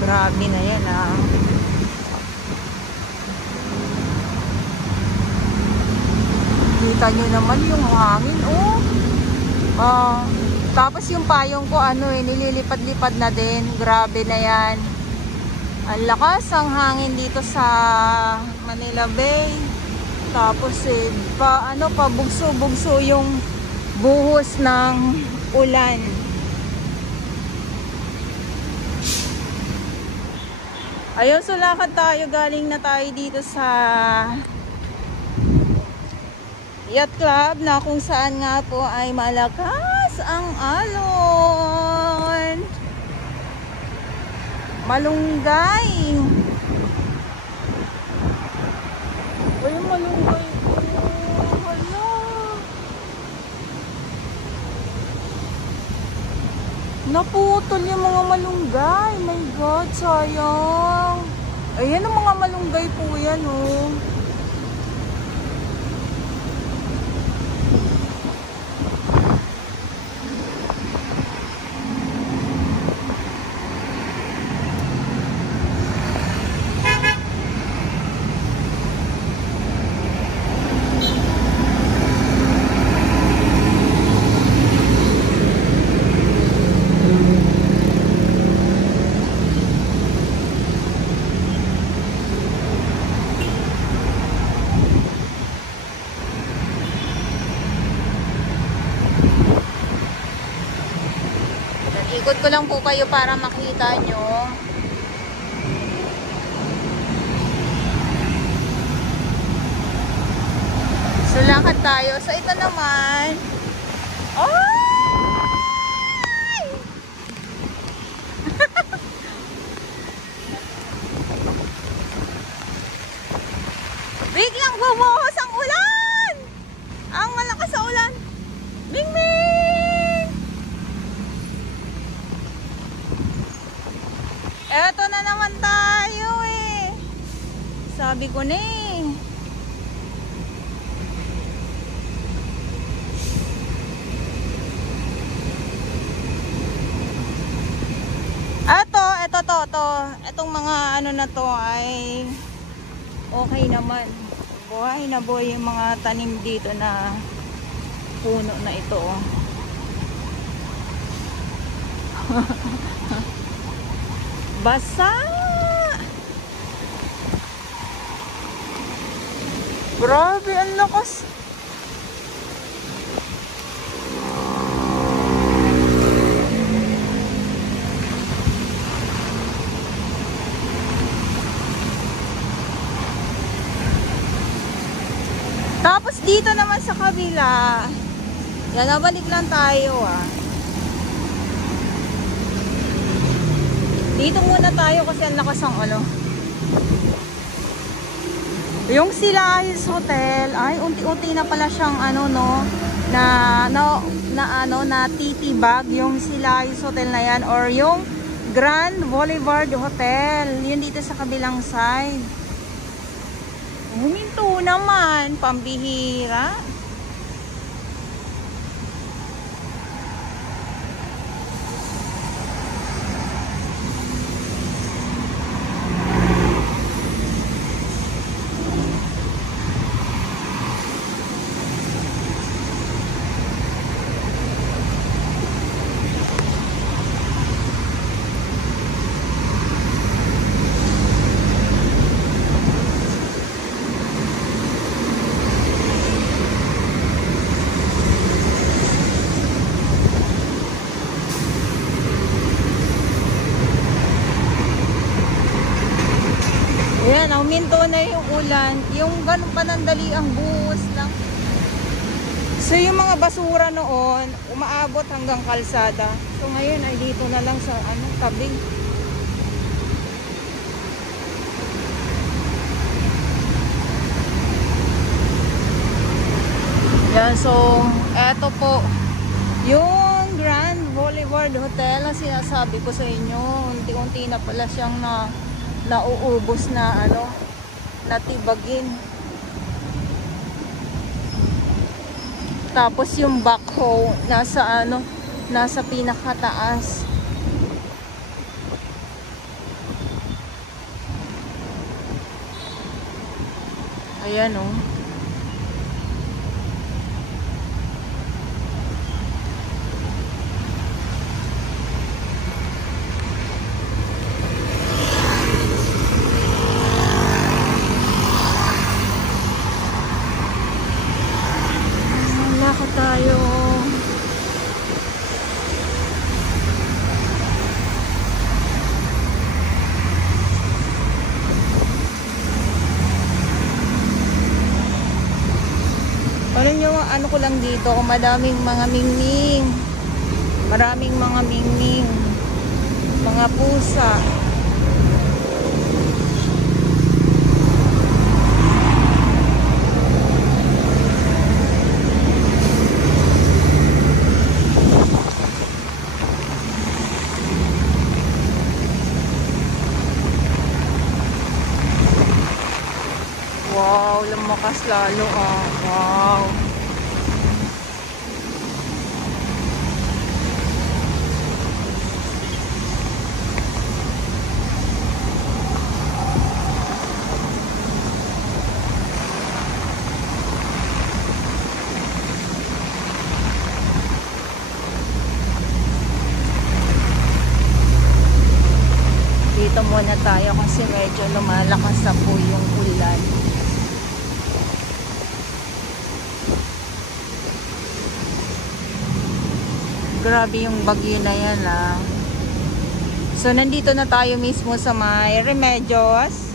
Grabe na yan ah. Kita nyo naman yung hangin oh. Tapos yung payong ko nililipad-lipad na din. Grabe na yan. Ang lakas ang hangin dito sa Manila Bay. Tapos pabugso-bugso yung buhos ng ulan. Ayun, sulakad tayo. Galing na tayo dito sa Yacht Club na kung saan nga po ay malakas ang alon. Malunggay. Uy, malunggay ko. Hala. Naputol yung mga malunggay. My God, sayang. Ayan ang mga malunggay po yan, oh. Ikot ko lang po kayo para makita nyo. So, lakad tayo. So, ito naman. Ay! Biglang bumuhos ang ulan! Ang malakas sa ulan. Bing-bing! Eto na naman tayo eh. Sabi ko na eh. Etong mga ano na to ay okay naman. Buhay na buhay yung mga tanim dito na puno na ito oh. Basa! Grabe, ang lakas! Tapos dito naman sa kabila, yan, nabalik lang tayo ah. Dito muna tayo kasi ang lakas ang ano. Yung Silahis Hotel ay unti-unti na pala siyang ano no na titibag yung Silahis Hotel na yan or yung Grand Boulevard Hotel. Yun dito sa kabilang side. Huminto naman, pambihira. Ayan, huminto na yung ulan. Yung ganun panandali ang buhos lang. So yung mga basura noon, umaabot hanggang kalsada. So ngayon ay dito na lang sa tabi. Yan, so eto po yung Grand Boulevard Hotel na sinasabi ko sa inyo. Unti-unti na pala siyang nauubos na natibagin. Tapos yung backhoe nasa pinakataas. Ayan oh. Lakad tayo. Ano nyo, ano ko lang dito, madaming mga mingming. Maraming mga mingming. Mga pusa. Wow, lumakas lalo ah. Wow. Dito muna tayo kasi medyo lumalakas na po yung ulan. Grabe yung bagyo na yan ah. So nandito na tayo mismo sa may Remedios.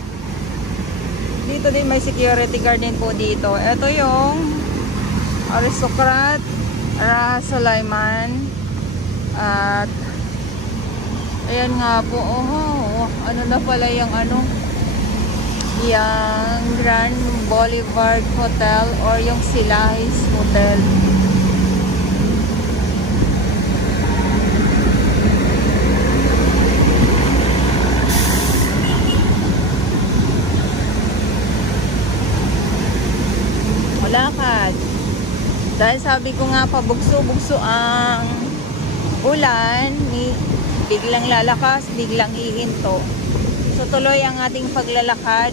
Dito din may security guard din po dito. Ito yung Aristocrat Sulaiman. At ayan nga po. Oh, ano na pala yung ano? Yung Grand Boulevard Hotel or yung Silahis Hotel. Lakad. Dahil sabi ko nga pabugso-bugso ang ulan, biglang lalakas, biglang hihinto. So tuloy ang ating paglalakad.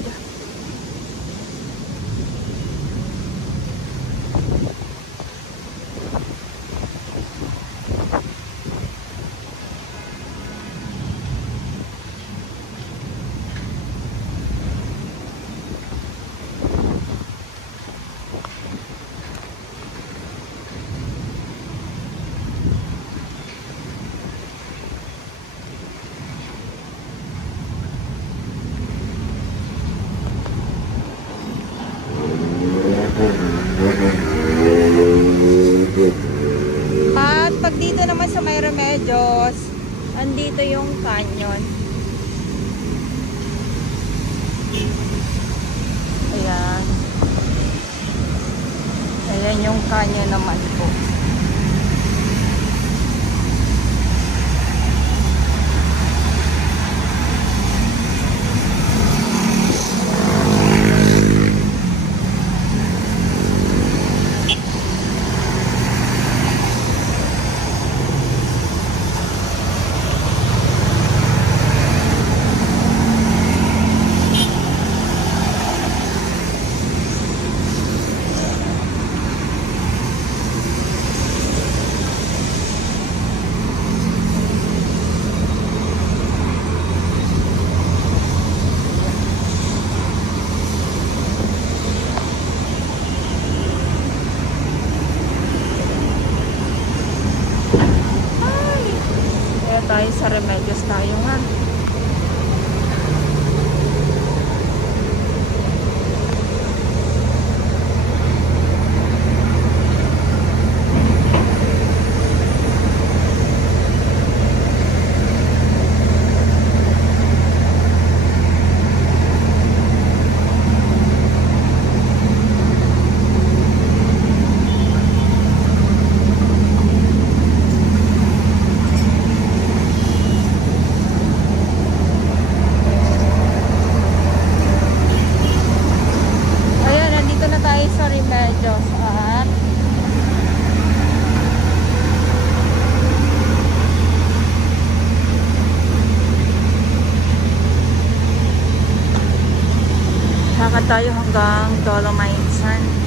At pag dito naman sa may Remedios, andito yung canyon. Ayan. Ayan yung canyon naman po. Lakad tayo hanggang Dolomite Sun.